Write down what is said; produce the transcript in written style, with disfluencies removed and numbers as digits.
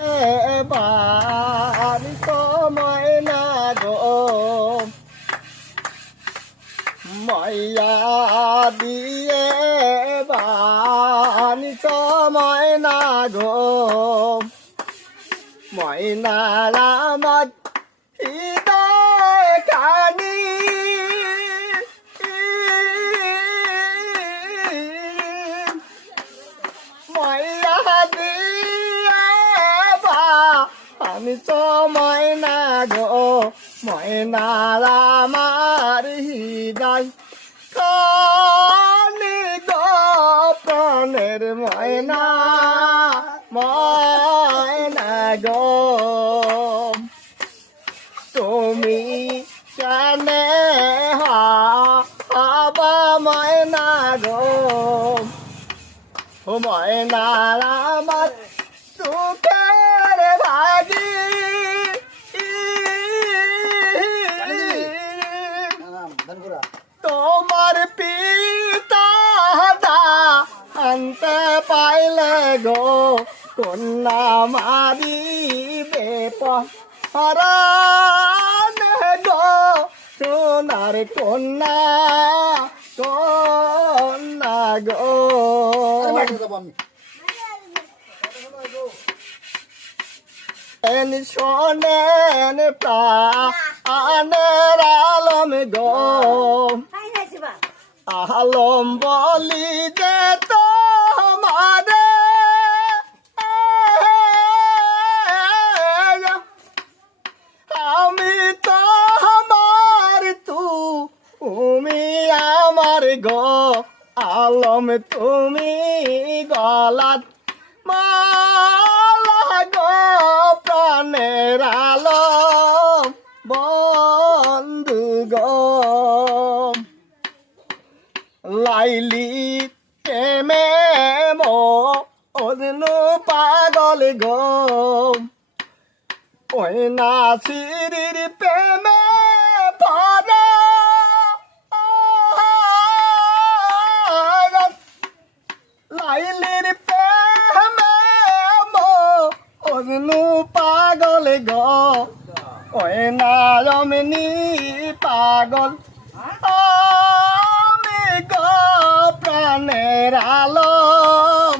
এবার সময় না গো মাইয়া দিয়ে বানি সময় না গো ময়নার আমার হৃদয় কানি মাইয়া দিয়ে আমি সময় না গো ময়নার আমার হৃদয় কানি গো প্রাণের ময়না ময়না গো তুমি জানে হাবা ময়না গো ও ময়নার আমার সুখের ভাগি তোমার পিতা আনতে পাইলে গো কন্যা মারিবে পরাণ গো সোনার কন্যা কন্যা গো শোনেন প্রাণের আলম গো আলম বলি যে তোমারে আমি তো আমার তুমি আমার গো আলম তুমি গলাত মালা গো প্রাণের আলম বন্ধু গো লাইলি প্রেমে মজনু পাগল গো ওই নাসির প্রেমে পড়া লাইলির প্রেমে মজনু পাগল গো ওই নারমনি পাগল আমি গো প্রাণের আলম